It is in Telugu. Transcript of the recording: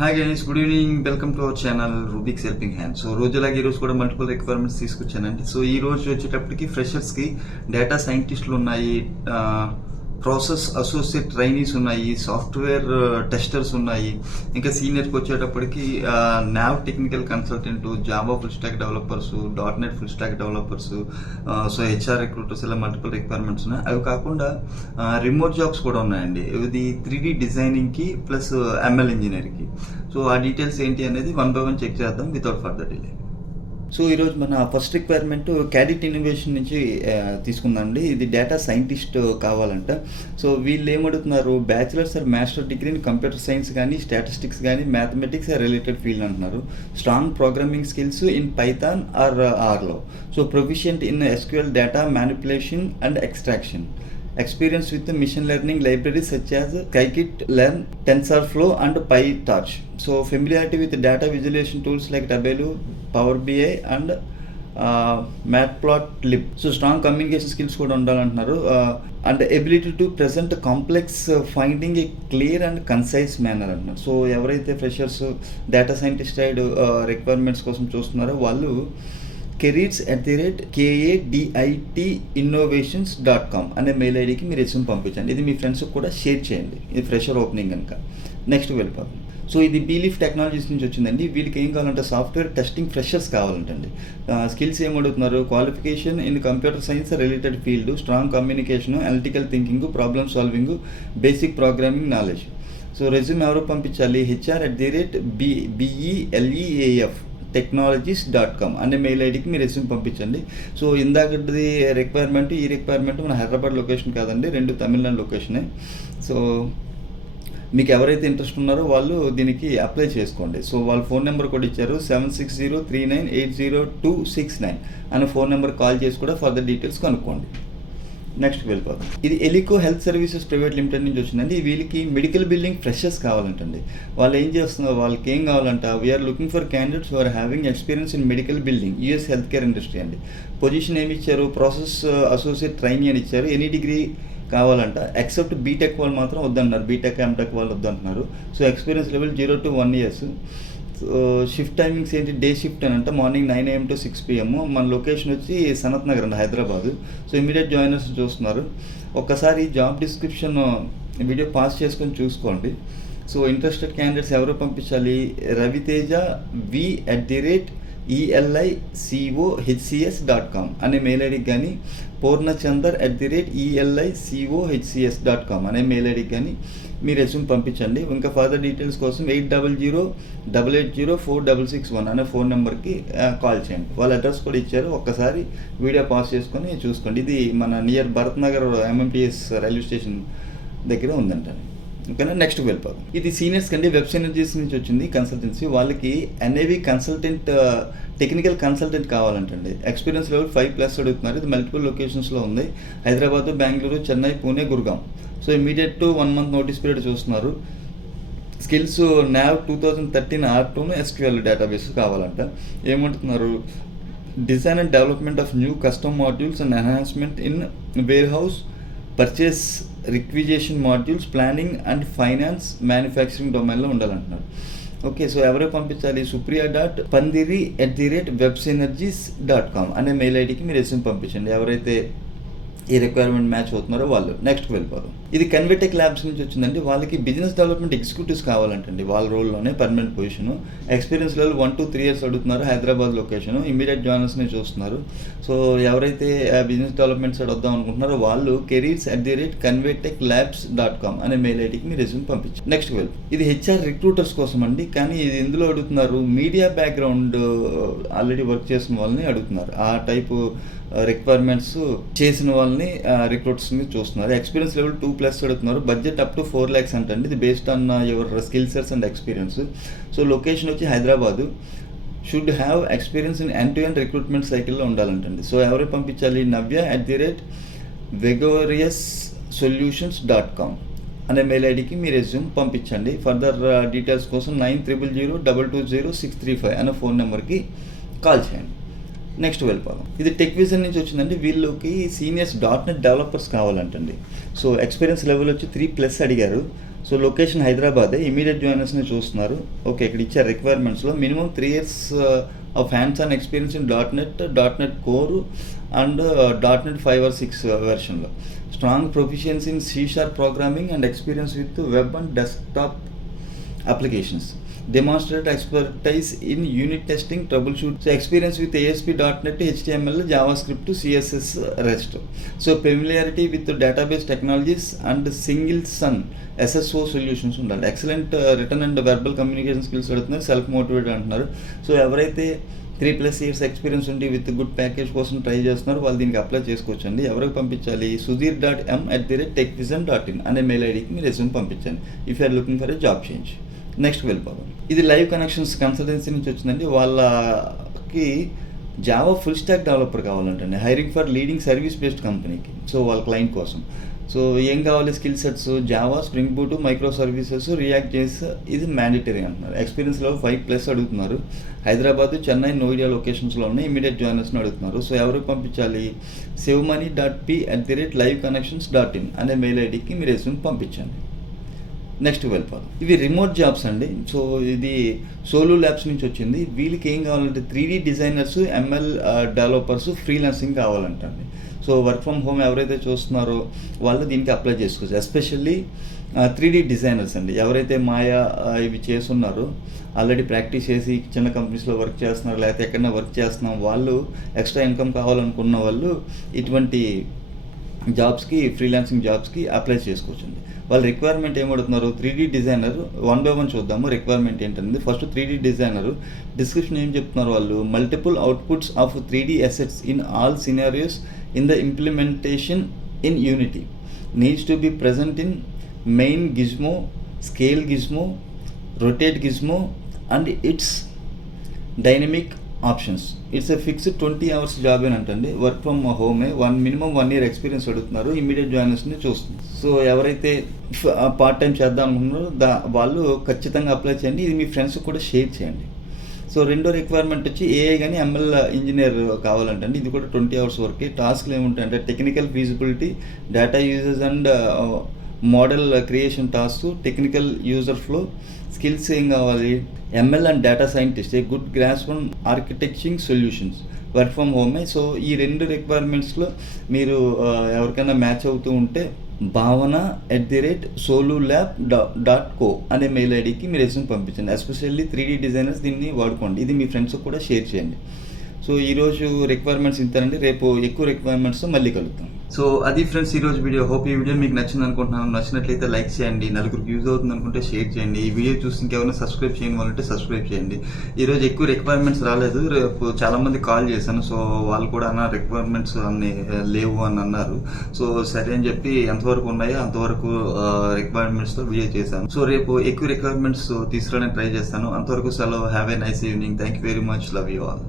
Hi guys, good evening. Welcome to our channel rubix helping hand. So రోజులాగా ఈ రోజు కూడా మల్టిపుల్ రిక్వైర్మెంట్స్ తీసుకొచ్చానండి. సో ఈ రోజు వచ్చేటప్పటికి ఫ్రెషర్స్కి డేటా సైంటిస్టులు ఉన్నాయి, ప్రాసెస్ అసోసియేట్ ట్రైనీస్ ఉన్నాయి, సాఫ్ట్వేర్ టెస్టర్స్ ఉన్నాయి, ఇంకా సీనియర్కి వచ్చేటప్పటికి now technical consultant, Java full stock developers, .NET full stock developers, so HR recruiters, ఇలా మల్టిపుల్ రిక్వైర్మెంట్స్ ఉన్నాయి. అవి కాకుండా రిమోట్ జాబ్స్ కూడా ఉన్నాయండి. ఇది 3D డిజైనింగ్కి ప్లస్ ML ఇంజనీర్కి. సో ఆ డీటెయిల్స్ ఏంటి అనేది వన్ బై వన్ చెక్ చేద్దాం వితౌట్ ఫర్దర్ డిలే. సో ఈరోజు మన ఫస్ట్ రిక్వైర్మెంట్ క్యాడిట్ ఇన్నోవేషన్ నుంచి తీసుకుందండి. ఇది డేటా సైంటిస్ట్ కావాలంట. సో వీళ్ళు ఏమడుగుతున్నారు, bachelors or master degree in computer science కానీ, స్టాటిస్టిక్స్ కానీ, మ్యాథమెటిక్స్ ఆర్ రిలేటెడ్ ఫీల్డ్ అంటున్నారు. Strong programming skills in Python or ఆర్లో. So proficient in SQL data manipulation and extraction. Experience with the machine learning libraries such as Scikit-learn, TensorFlow and PyTorch. So familiarity with data visualization tools like Tableau, Power BI and Matplotlib. So strong communication skills కూడా ఉండాలంటున్నారు. And ability to present complex finding a clear and concise manner అంటున్నారు. సో ఎవరైతే freshers data scientist side requirements కోసం చూస్తున్నారో వాళ్ళు careers@KADITinnovations.com అనే మెయిల్ ఐడికి మీరు రెజ్యూమ్ పంపించండి. ఇది మీ ఫ్రెండ్స్కి కూడా షేర్ చేయండి, ఇది ఫ్రెషర్ ఓపెనింగ్ కనుక. నెక్స్ట్ వెళ్ళిపోతాం. సో ఇది బీలీఫ్ టెక్నాలజీస్ నుంచి వచ్చిందండి. వీళ్ళకి ఏం కావాలంటే సాఫ్ట్వేర్ టెస్టింగ్ ఫ్రెషర్స్ కావాలంటండి. స్కిల్స్ ఏమడుగుతున్నారు, qualification in computer science related field, strong communication, analytical thinking, problem solving, basic programming knowledge. So resume ఎవరు పంపించాలి, HR@BELEAF technologies.com అనే మెయిల్ ఐడికి మీరు రెజ్యూమ్ పంపించండి. సో ఇందాకది రిక్వైర్మెంట్, ఈ రిక్వైర్మెంట్ మన హైదరాబాద్ లొకేషన్ కాదండి, రెండు తమిళనాడు లొకేషనే. సో మీకు ఎవరైతే ఇంట్రెస్ట్ ఉన్నారో వాళ్ళు దీనికి అప్లై చేసుకోండి. సో వాళ్ళ ఫోన్ నెంబర్ కూడా ఇచ్చారు, 7603980269 అనే ఫోన్ నెంబర్ కాల్ చేసి కూడా ఫర్దర్ డీటెయిల్స్ కనుక్కోండి. నెక్స్ట్ వెళ్ళిపోతాం. ఇది Elico health services private limited నుంచి వచ్చిందండి. వీళ్ళకి మెడికల్ బిల్డింగ్ ఫ్రెషర్స్ కావాలంటండి. వాళ్ళు ఏం చేస్తున్నారు, వాళ్ళకి ఏం కావాలంట, we are looking for candidates who are having experience in medical building, US health care industry అండి. పొజిషన్ ఏమి ఇచ్చారు, ప్రాసెస్ అసోసియేట్ ట్రైనీ అని ఇచ్చారు. ఎనీ డిగ్రీ కావాలంట, ఎక్సెప్ట్ బీటెక్ వాళ్ళు మాత్రం వద్దంటున్నారు, బీటెక్ ఎంటెక్ వాళ్ళు వద్దంటున్నారు. So experience level 0 to 1 years. Shift timings ఏంటి, డే షిఫ్ట్ అని అంటే మార్నింగ్ 9 AM to 6 PM. మన లొకేషన్ వచ్చి సనత్ నగర్ అండి, హైదరాబాదు. సో ఇమీడియట్ జాయినర్స్ చూస్తున్నారు. ఒక్కసారి జాబ్ డిస్క్రిప్షన్ వీడియో పాస్ చేసుకొని చూసుకోండి. సో ఇంట్రెస్టెడ్ క్యాండిడేట్స్ ఎవరు పంపించాలి, రవితేజ v@elicohcs.com అనే మెయిల్ ఐడికి కానీ, పూర్ణచందర్@elicohcs.com అనే మెయిల్ ఐడికి కానీ మీ రెజ్యూమ్ పంపించండి. ఇంకా ఫర్దర్ డీటెయిల్స్ కోసం 8008804661 అనే ఫోన్ నెంబర్కి కాల్ చేయండి. వాళ్ళ అడ్రస్ కూడా ఇచ్చారు, ఒక్కసారి వీడియో పాస్ చేసుకొని చూసుకోండి. ఇది మన near Bharat Nagar MMTS railway station దగ్గర ఉందంట. ఓకేనా, నెక్స్ట్ వెళ్ళిపోదాం. ఇది సీనియర్స్ కంటే వెబ్ సినర్జీస్ నుంచి వచ్చింది కన్సల్టెన్సీ. వాళ్ళకి NAV కన్సల్టెంట్, టెక్నికల్ కన్సల్టెంట్ కావాలంటండి. ఎక్స్పీరియన్స్ లెవెల్ 5+ అడుగుతున్నారు. ఇది మల్టిపుల్ లొకేషన్స్లో ఉంది, Hyderabad, Bengaluru, Chennai, Pune, Gurgaon. So immediate to 1 month notice period చూస్తున్నారు. Skills NAV 2013 R2 SQL database కావాలంట. ఏమంటున్నారు, design and development of new custom modules and enhancement in warehouse purchase requisition modules, planning and finance, manufacturing డొమైన్లో ఉండాలంటున్నారు. ఓకే, సో ఎవరో పంపించాలి, supriya.pandiri@websynergies.com అనే మెయిల్ ఐడికి మీరు రెజ్యూమ్ పంపించండి, ఎవరైతే ఈ రిక్వైర్మెంట్ మ్యాచ్ అవుతున్నారో వాళ్ళు. నెక్స్ట్ వెళ్ళిపోదాం. ఇది కన్వర్టెక్ ల్యాబ్స్ నుంచి వచ్చిందండి. వాళ్ళకి బిజినెస్ డెవలప్మెంట్ ఎగ్జిక్యూటివ్స్ కావాలంటండి. వాళ్ళ రోల్లోనే permanent position. Experience level 1 to 3 years అడుగుతున్నారు, హైదరాబాద్ లొకేషన్. ఇమీడియట్ జాయినర్స్ని చూస్తున్నారు. సో ఎవరైతే బిజినెస్ డెవలప్మెంట్ సైడ్ వద్దాం అనుకుంటున్నారో వాళ్ళు careers@converteklabs.com అనే మెయిల్ ఐడికి మీరు రెజ్యూమ్ పంపించారు. నెక్స్ట్ వెళ్ళి ఇది HR రిక్రూటర్స్ కోసం అండి. కానీ ఇది ఇందులో అడుగుతున్నారు మీడియా బ్యాక్గ్రౌండ్ ఆల్రెడీ వర్క్ చేసిన వాళ్ళని అడుగుతున్నారు. ఆ టైపు రిక్వైర్మెంట్స్ చేసిన వాళ్ళని రిక్రూటర్స్ని చూస్తున్నారు. ఎక్స్పీరియన్స్ లెవెల్ 2+ అడుగుతున్నారు. బడ్జెట్ అప్ టు 4 lakhs అంటండి. ఇది based on your skill sets and experience. So location వచ్చి Hyderabad. Should have experience in end-to-end recruitment సైకిల్లో ఉండాలంటండి. సో ఎవరు పంపించాలి, navya@vegouriousSolutions.com అనే మెయిల్ ఐడికి మీ రెజ్యూమ్ పంపించండి. ఫర్దర్ డీటెయిల్స్ కోసం 9000022635 అనే ఫోన్ నెంబర్కి కాల్ చేయండి. నెక్స్ట్ వెళ్ళిపోదాం. ఇది టెక్ విజన్ నుంచి వచ్చిందండి. వీళ్ళకి సీనియర్స్ .NET డెవలపర్స్ కావాలంటండి. సో ఎక్స్పీరియన్స్ లెవెల్ వచ్చి 3+ అడిగారు. సో లొకేషన్ హైదరాబాదే, ఇమీడియట్ జాయినర్స్ని చూస్తున్నారు. ఓకే, ఇక్కడ ఇచ్చారు రిక్వైర్మెంట్స్లో minimum 3 years of hands on experience in .NET core and .NET 5 or 6 వెర్షన్లో, strong proficiency in C# programming and experience with web and desktop applications, demonstrate expertise in unit testing, troubleshoot, so experience with ASP.NET, HTML, JavaScript, CSS, REST, so familiarity with the database technologies and single sun SSO solutions ఉండాలి. Excellent return and verbal communication skills అడుగుతున్నారు, సెల్ఫ్ మోటివేటెడ్ అంటున్నారు. సో ఎవరైతే 3+ years ఎక్స్పీరియన్స్ ఉండి విత్ గుడ్ ప్యాకేజ్ కోసం ట్రై చేస్తున్నారు వాళ్ళు దీనికి అప్లై చేసుకోవచ్చండి. ఎవరికి పంపించాలి? sudhir.m@techvision.in అనే మెయిల్ ఐడికి మీరు రెజ్యూమ్ పంపించండి if you are looking for a job change. Next వెళ్ళిపోదాం. ఇది లైవ్ కనెక్షన్స్ కన్సల్టెన్సీ నుంచి వచ్చిందండి. వాళ్ళకి జావా ఫుల్ స్టాక్ డెవలపర్ కావాలంటండి, hiring for leading service based కంపెనీకి. సో వాళ్ళ క్లయింట్ కోసం. సో ఏం కావాలి? Skill sets Java, spring boot, micro services, react చేసి ఇది మ్యాండేటరీ అంటున్నారు. ఎక్స్పీరియన్స్ లెవెల్ 5+ అడుగుతున్నారు. హైదరాబాద్, చెన్నై, నోయిడా లొకేషన్స్లో ఉన్నాయి. ఇమీడియట్ జాయినర్స్ని అడుగుతున్నారు. సో ఎవరికి పంపించాలి? sevmoney.p@liveconnections.in అనే మెయిల్ ఐడికి మీరు రెజ్యూమ్ పంపించండి. నెక్స్ట్ వెళ్ళిపోదాం. ఇవి రిమోట్ జాబ్స్ అండి. సో ఇది సోలో ల్యాబ్స్ నుంచి వచ్చింది. వీళ్ళకి ఏం కావాలంటే 3D designers, ML developers, freelancing కావాలంటండి. సో వర్క్ ఫ్రమ్ హోమ్ ఎవరైతే చూస్తున్నారో వాళ్ళు దీనికి అప్లై చేసుకోవచ్చు. ఎస్పెషల్లీ 3D డిజైనర్స్ అండి. ఎవరైతే మాయా ఇవి చేస్తున్నారో, ఆల్రెడీ ప్రాక్టీస్ చేసి చిన్న కంపెనీస్లో వర్క్ చేస్తున్నారు, లేకపోతే ఎక్కడైనా వర్క్ చేస్తున్నాం, వాళ్ళు ఎక్స్ట్రా ఇన్కమ్ కావాలనుకున్న వాళ్ళు ఇటువంటి జాబ్స్కి, ఫ్రీలాన్సింగ్ జాబ్స్కి అప్లై చేసుకోవచ్చండి. వాళ్ళ రిక్వైర్మెంట్ ఏమడుతున్నారు? 3D designer. 1 by 1 చూద్దాము రిక్వైర్మెంట్ ఏంటంది. ఫస్ట్ 3D డిజైనర్ డిస్క్రిప్షన్ ఏం చెప్తున్నారు వాళ్ళు? Multiple outputs of 3D assets in all scenarios in the implementation in unity needs to be present in main gizmo, scale gizmo, rotate gizmo and its dynamic options. It's a fixed 20 hours job అని అంటండి. వర్క్ ఫ్రమ్ హోమే. మినిమం 1 year ఎక్స్పీరియన్స్ అడుగుతున్నారు. ఇమీడియట్ జాయినర్స్ని చూస్తుంది. సో ఎవరైతే పార్ట్ టైం చేద్దాం అనుకుంటున్నారో వాళ్ళు ఖచ్చితంగా అప్లై చేయండి. ఇది మీ ఫ్రెండ్స్కి కూడా షేర్ చేయండి. సో రెండో రిక్వైర్మెంట్ వచ్చి AI కానీ ML ఇంజనీర్ కావాలంటండి. ఇది కూడా 20 hours వరకే. టాస్క్లు ఏముంటాయంటే technical feasibility, data uses and model creation task, technical user flow. Skills ఏం కావాలి? ML and data scientist, a good grasp on architecturing solutions, work from హోమే. సో ఈ 2 రిక్వైర్మెంట్స్లో మీరు ఎవరికైనా మ్యాచ్ అవుతూ ఉంటే bhavana@solulab.co అనే మెయిల్ ఐడికి మీరు రెజ్యూమ్ పంపించండి. ఎస్పెషల్లీ 3D డిజైనర్స్ దీన్ని వాడుకోండి. ఇది మీ ఫ్రెండ్స్కి కూడా షేర్ చేయండి. సో ఈరోజు రిక్వైర్మెంట్స్ ఇంతేనండి. రేపు ఎక్కువ రిక్వైర్మెంట్స్తో మళ్ళీ కలుద్దాం. సో అది ఫ్రెండ్స్ ఈరోజు వీడియో. హోప్ ఈ వీడియో మీకు నచ్చింది అనుకుంటున్నాను. నచ్చినట్లయితే లైక్ చేయండి, నలుగురికి యూజ్ అవుతుంది అనుకుంటే షేర్ చేయండి. ఈ వీడియో చూసి ఇంకెవరైనా సబ్స్క్రైబ్ చేయని వాళ్ళంటే సబ్స్క్రైబ్ చేయండి. ఈరోజు ఎక్కువ రిక్వైర్మెంట్స్ రాలేదు. రేపు చాలామంది కాల్ చేశాను. సో వాళ్ళు కూడా అన్న రిక్వైర్మెంట్స్ అన్ని లేవు అని అన్నారు. సో సరే అని చెప్పి ఎంతవరకు ఉన్నాయో అంతవరకు రిక్వైర్మెంట్స్తో వీడియో చేశాను. సో రేపు ఎక్కువ రిక్వైర్మెంట్స్ తీసుకురావడానికి ట్రై చేస్తాను. అంతవరకు సెలవు. Have a nice evening. Thank you very much. Love you all.